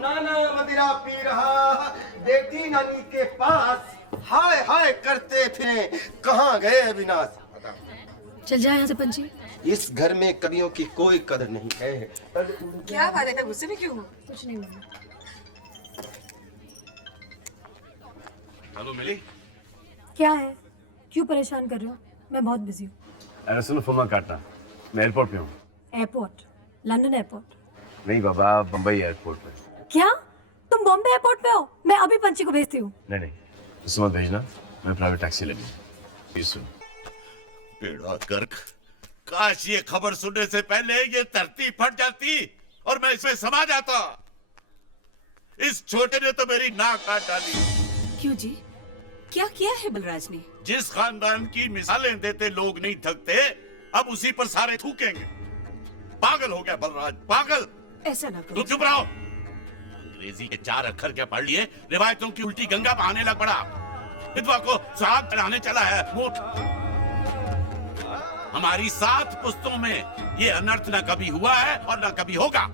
नाना मदिरा पी रहा, बेटी नानी के पास, हाय हाय करते फिरे, कहाँ गए अविनाश? चल जाए यहाँ से पंची। इस घर में कवियों की कोई कदर नहीं है। क्या बात है, गुस्से में क्यों हो? कुछ नहीं हुआ। हेलो मिली। क्या है, क्यों परेशान कर रहे हो? मैं बहुत बिजी हूँ। अरे सुनो, फोन मत काटना, मैं एयरपोर्ट पे हूँ। एयरपोर्ट? London airport? नहीं बाबा, बम्बई एयरपोर्ट पे। क्या तुम बॉम्बे एयरपोर्ट पे हो? मैं अभी पंची को भेजती हूँ। नहीं नहीं, उससे मत भेजना, मैं प्राइवेट टैक्सी लेंगे। बेड़ा गर्क, काश ये खबर सुनने से पहले ये धरती फट जाती और मैं इसमें समा जाता। इस छोटे ने तो मेरी नाक काट डाली। क्यों जी, क्या किया है बलराज ने? जिस खानदान की मिसालें देते लोग नहीं थकते, अब उसी पर सारे थूकेंगे। पागल हो गया बलराज, पागल। ऐसा ना करो। तुम चुप रहो। अंग्रेजी के 4 अक्षर क्या पढ़ लिए, रिवायतों की उल्टी गंगा बहाने लग पड़ा। विधवा को सुहाग चढ़ाने चला है मूर्ख। हमारी 7 पुस्तों में ये अनर्थ न कभी हुआ है और न कभी होगा।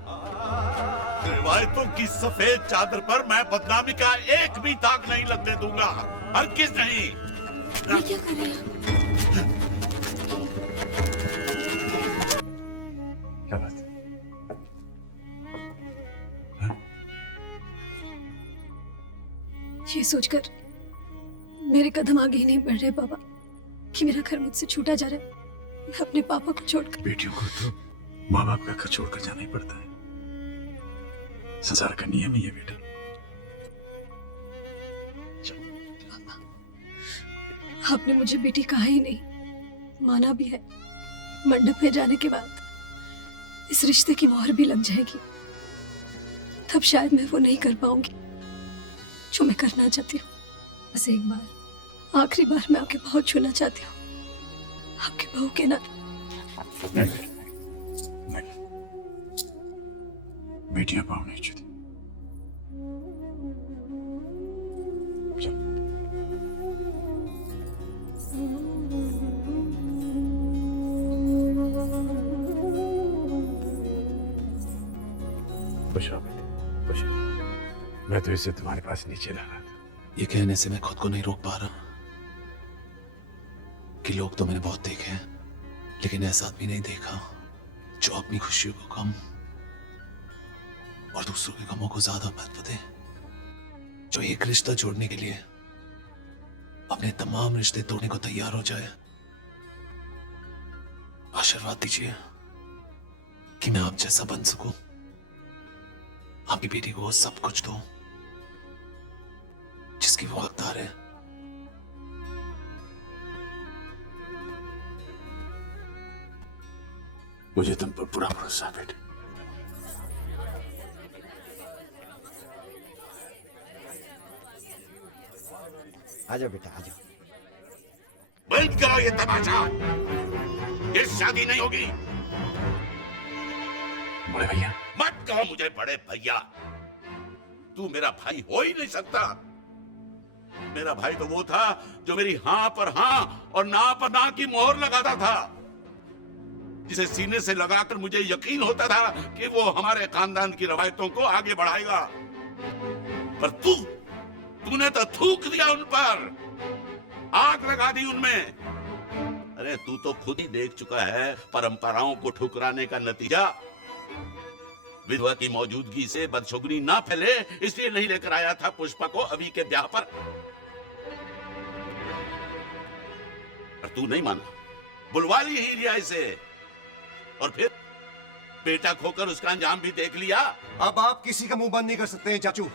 रिवायतों की सफेद चादर पर मैं बदनामी का एक भी दाग नहीं लगने दूंगा, हरगिज़ नहीं। ये क्या कर रहे हैं? क्या बात? ये सोचकर मेरे कदम आगे ही नहीं बढ़ रहे बाबा कि मेरा घर मुझसे छूटा जा रहा है। मैं अपने पापा को छोड़कर। बेटियों को तो माँ बाप का घर छोड़कर जाना ही पड़ता है, संसार का नियम ही है बेटा। आपने मुझे बेटी कहा ही नहीं, माना भी है। मंडप में जाने के बाद इस रिश्ते की मोहर भी लग जाएगी, तब शायद मैं वो नहीं कर पाऊंगी जो मैं करना चाहती हूँ। बस एक बार, आखिरी बार मैं आपके पाँव छूना चाहती हूँ, आपके बहू के नाते। नहीं, बेटियां पाँव नहीं छूती। खुश रहो बेटे, खुश रहो। मैं तो इसे तुम्हारे पास नीचे ला रहा था। ये कहने से मैं खुद को नहीं रोक पा रहा कि लोग तो मैंने बहुत देखे हैं, लेकिन ऐसा आदमी नहीं देखा जो अपनी खुशियों को कम और दूसरों के गमों को ज्यादा महत्व दे, जो एक रिश्ता जोड़ने के लिए अपने तमाम रिश्ते तोड़ने को तैयार हो जाए। आशीर्वाद दीजिए कि मैं आप जैसा बन सकूं, आपकी बेटी को वो सब कुछ दूं जिसकी वो हकदार है। मुझे तुम पर पूरा भरोसा है बेटे। आजा बेटा, आजा। बंद करो ये तमाशा, ये शादी नहीं होगी। बड़े भैया, मत कहो मुझे बड़े भैया, तू मेरा भाई हो ही नहीं सकता। मेरा भाई तो वो था जो मेरी हां पर हां और ना पर ना की मोहर लगाता था, जिसे सीने से लगाकर मुझे यकीन होता था कि वो हमारे खानदान की रवायतों को आगे बढ़ाएगा। पर तूने तो थूक दिया उन पर, आग लगा दी उनमें। अरे तू तो खुद ही देख चुका है परंपराओं को ठुकराने का नतीजा। विधवा की मौजूदगी से बदशुगनी ना फैले इसलिए नहीं लेकर आया था पुष्पा को अभी के ब्याह पर तू नहीं माना, बुलवा ली ही लिया इसे, और फिर बेटा खोकर उसका अंजाम भी देख लिया। अब आप किसी का मुंह बंद नहीं कर सकते हैं चाचू।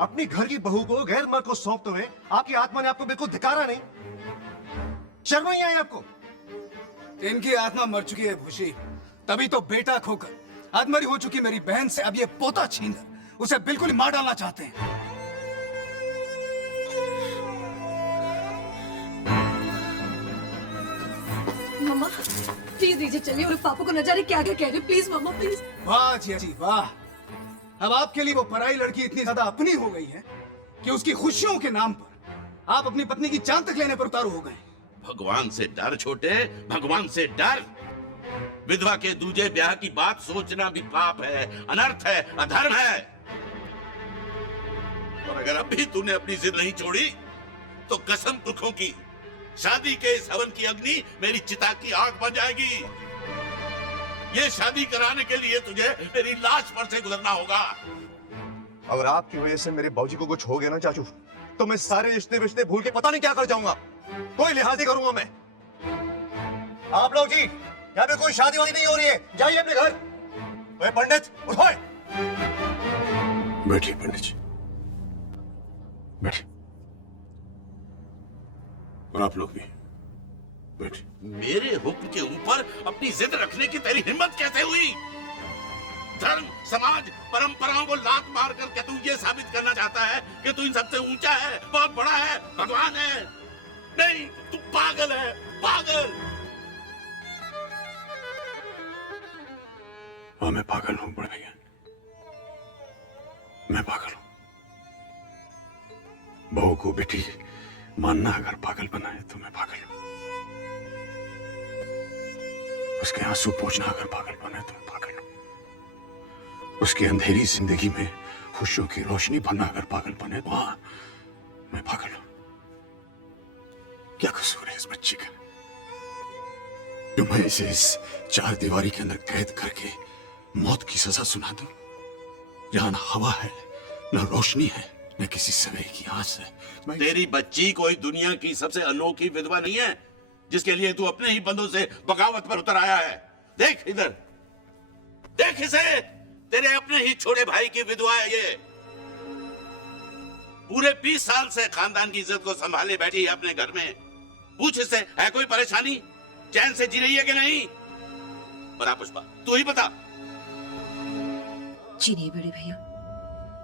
अपनी घर की बहू को गैर मर्द को सौंपते हुए आपकी आत्मा ने आपको बिल्कुल धिकारा नहीं? शर्म नहीं आई आपको? इनकी आत्मा मर चुकी है भूषी, तभी तो बेटा खोकर आत्मरी हो चुकी मेरी बहन से अब ये पोता छीनकर उसे बिल्कुल मार डालना चाहते हैं। मम्मा प्लीज दीजिए, चलिए। और पापा को न जाने क्या क्या कह रहे, प्लीज मम्मा प्लीज। वाह जी वाह, अब आपके लिए वो पराई लड़की इतनी ज्यादा अपनी हो गई है कि उसकी खुशियों के नाम पर आप अपनी पत्नी की जान तक लेने पर उतारू हो गए। भगवान से डर छोटे, भगवान से डर। विधवा के दूजे ब्याह की बात सोचना भी पाप है, अनर्थ है, अधर्म है। और अगर अभी तूने अपनी जिद नहीं छोड़ी तो कसम पुरखों की शादी के इस हवन की अग्नि मेरी चिता की आग बन जाएगी। ये शादी कराने के लिए तुझे मेरी लाश पर से गुजरना होगा। अगर आपकी वजह से मेरे बाबूजी को कुछ हो गया ना चाचू, तो मैं सारे रिश्ते भूल के पता नहीं क्या कर जाऊंगा। कोई लिहाज नहीं करूंगा मैं। आप लोग जी, यहाँ पे कोई शादी वादी नहीं हो रही है, जाइए अपने घर। ओए पंडित, उठो। बैठिए पंडित जी, बैठिए। और आप लोग भी बैठिए। मेरे हुक्म के ऊपर अपनी जिद रखने की तेरी हिम्मत कैसे हुई? धर्म, समाज, परंपराओं को लात मार कर क्या तू ये साबित करना चाहता है कि तू इन सबसे ऊंचा है, बहुत बड़ा है, भगवान है? नहीं, तू पागल है, पागल। हाँ, मैं पागल हूं बड़े भैया, मैं पागल हूं। बहू को बेटी मानना अगर पागल बनाए तो मैं पागल हूं। उसके आंसू पोंछना अगर पागल बनाए तो मैं पागल हूं। उसकी अंधेरी जिंदगी में खुशियों की रोशनी भरना अगर पागल बने तो हाँ, मैं पागल हूं। क्या कसूर है इस बच्ची का जो मैं इसे इस चार दीवारी के अंदर कैद करके मौत की सजा सुना दूं, जहां न हवा है, न रोशनी है, न किसी समय की आस है। तेरी बच्ची कोई दुनिया की सबसे अनोखी विधवा नहीं है जिसके लिए तू अपने ही बंदों से बगावत पर उतर आया है। देख इधर, देख इसे, तेरे अपने ही छोटे भाई की विधवा है ये। पूरे 20 साल से खानदान की इज्जत को संभाले बैठी है अपने घर में। पूछ इससे, है कोई परेशानी? चैन से जी रही है कि नहीं? बता पुष्पा, तू ही बता। जी नहीं बड़े भैया,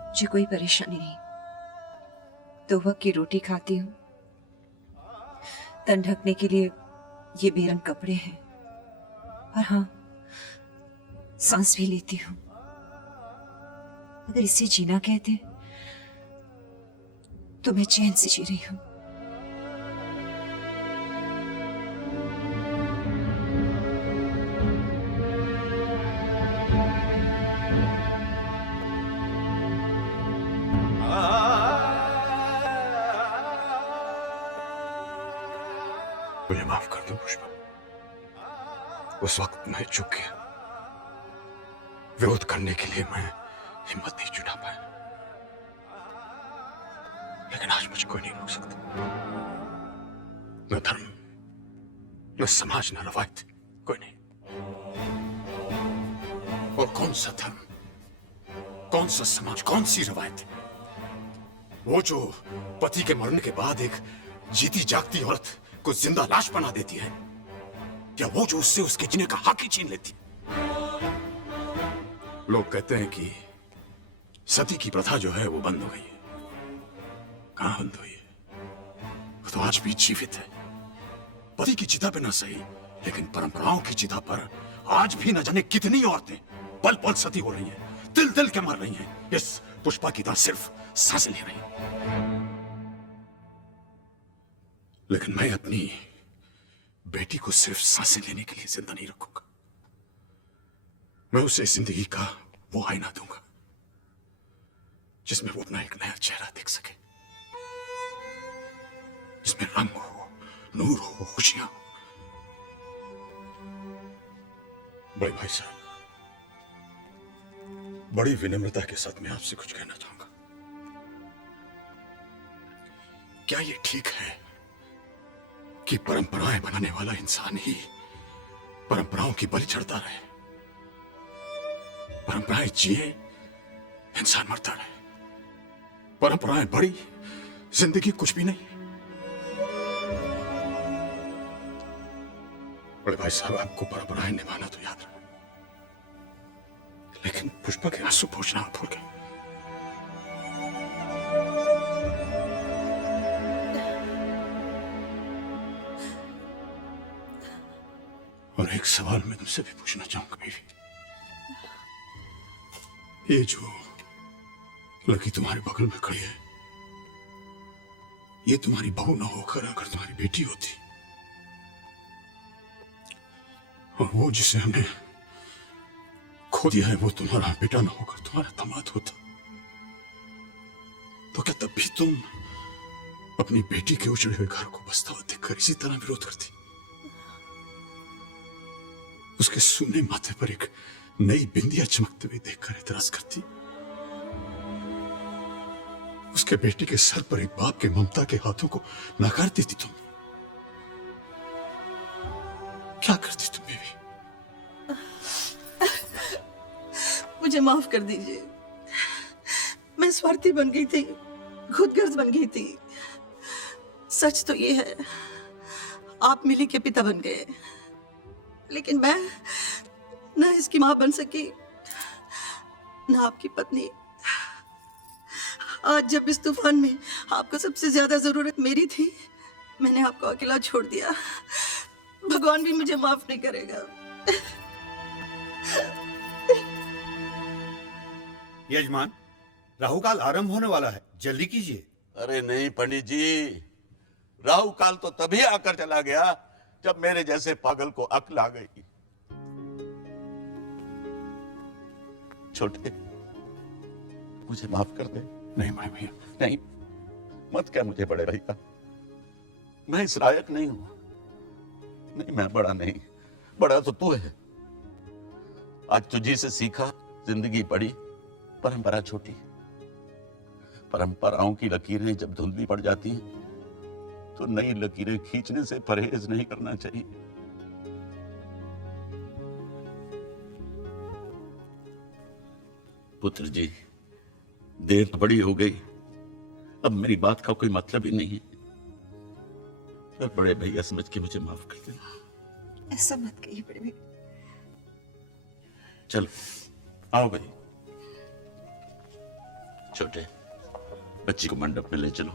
मुझे कोई परेशानी नहीं। 2 वक्त की रोटी खाती हूँ, तन ढकने के लिए ये बेरंग कपड़े हैं, और हाँ, सांस भी लेती हूँ। अगर इसे जीना कहते तो मैं चैन से जी रही हूँ। मुझे माफ कर दो पुष्पा, उस वक्त मैं चूक गया। विरोध करने के लिए मैं हिम्मत नहीं जुटा पाया, लेकिन आज मुझे कोई नहीं रोक सकता। न धर्म, न समाज, न रवायत, कोई नहीं। और कौन सा धर्म, कौन सा समाज, कौन सी रवायत? वो जो पति के मरने के बाद एक जीती जागती औरत को जिंदा लाश बना देती है, या वो जो उससे उसके जीने का हक ही छीन लेती है? लोग कहते हैं कि सती की प्रथा जो है वो बंद हो गई है। कहां बंद हुई है? वो तो आज भी जीवित है। पति की चिता पे ना सही, लेकिन परंपराओं की चिता पर आज भी न जाने कितनी औरतें पल पल सती हो रही हैं, तिल तिल के मर रही हैं। इस पुष्पा की तरह सिर्फ सांसें ले रही हैं। लेकिन मैं अपनी बेटी को सिर्फ सांसें लेने के लिए जिंदा नहीं रखूंगा। मैं उसे जिंदगी का वो आईना दूंगा जिसमें वो अपना एक नया चेहरा देख सके, जिसमें रंग हो, नूर हो, खुशियां हो। बड़े भाई साहब, बड़ी विनम्रता के साथ मैं आपसे कुछ कहना चाहूंगा। क्या ये ठीक है कि परंपराएं बनाने वाला इंसान ही परंपराओं की बलि चढ़ता रहे? परंपराएं जिए, इंसान मरता रहे। परंपराएं बड़ी, जिंदगी कुछ भी नहीं। बड़े भाई साहब, आपको परंपराएं निभाना तो याद रहे, लेकिन पुष्पा के आंसू पोंछना आप भूल गए। और एक सवाल मैं तुमसे भी पूछना चाहूंगा बीवी। ये जो लड़की तुम्हारे बगल में खड़ी है, ये तुम्हारी बहू ना होकर अगर तुम्हारी बेटी होती, और वो जिसे हमने खो दिया है वो तुम्हारा बेटा ना होकर तुम्हारा दामाद होता, तो क्या तब भी तुम अपनी बेटी के उजड़े हुए घर को बसता हुआ देखकर इसी तरह विरोध करती? उसके सूने माथे पर एक नई बिंदिया चमकते हुए देखकर एतराज करती? उसके बेटी के सर पर एक बाप के ममता के हाथों को नकारती थी तुम? क्या करती तुम बेबी? मुझे माफ कर दीजिए। मैं स्वार्थी बन गई थी, खुदगर्ज बन गई थी। सच तो ये है, आप मिली के पिता बन गए, लेकिन मैं ना इसकी मां बन सकी, ना आपकी पत्नी। आज जब इस तूफान में आपको सबसे ज्यादा जरूरत मेरी थी, मैंने आपको अकेला छोड़ दिया। भगवान भी मुझे माफ नहीं करेगा। यजमान, राहुकाल आरंभ होने वाला है, जल्दी कीजिए। अरे नहीं पंडित जी, राहु काल तो तभी आकर चला गया जब मेरे जैसे पागल को अक्ल आ गई। छोटे, मुझे माफ कर दे। नहीं बड़े भैया, नहीं, मत क्या मुझे बड़े भैया, मैं इस लायक नहीं हूं। नहीं, मैं बड़ा नहीं, बड़ा तो तू है। आज तुझी से सीखा, जिंदगी बड़ी, परंपरा छोटी। परंपराओं की लकीरें जब धुंधली पड़ जाती हैं, तो नई लकीरें खींचने से परहेज नहीं करना चाहिए। पुत्र जी, देर तो बड़ी हो गई, अब मेरी बात का कोई मतलब ही नहीं है। पर बड़े भैया समझ के मुझे माफ कर देना। ऐसा मत कहिए बड़े भैया। चलो आओ भाई। छोटे, बच्ची को मंडप में ले चलो।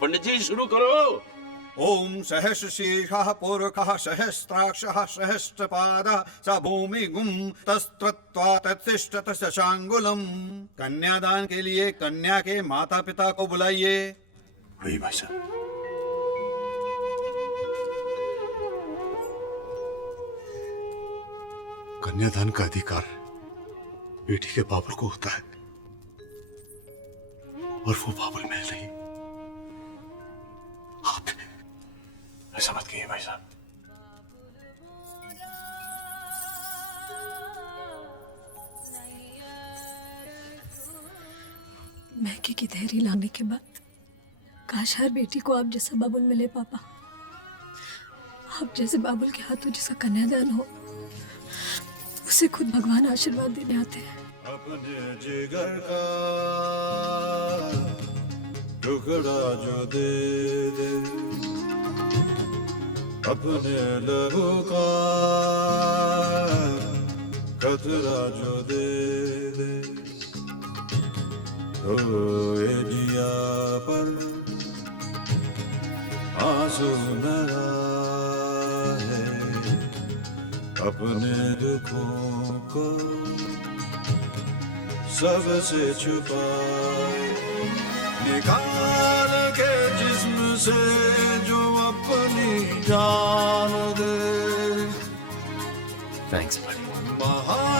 पंडित जी शुरू करो। ओम सहस्रशीर्षः पूर्वकः सहस्राक्षः सहस्रपादः स भूमिगुं तस्त्वत्वा तत्तिष्ठत शशांगुलम। कन्यादान के लिए कन्या के माता पिता को बुलाइए। वही भाई साहब। कन्यादान का अधिकार बेटी के बाबुल को होता है, और वो बाबुल में नहीं। आप ऐसा मत कहिए भाई साहब। महके की धैर्य लाने के बाद काश हर बेटी को आप जैसा बाबुल मिले पापा। आप जैसे बाबुल के हाथों जिसका कन्यादान हो, उसे खुद भगवान आशीर्वाद देने आते हैं। अपने जिगर का टुकड़ा जो दे दे, अपने लहू का कतरा जो दे दे, रोए जिया पर आंसू न आए, अपने दुखों को सबसे छुपाए, निकाल के जिस्म से जो अपनी जान दे। थैंक्स भाई। महान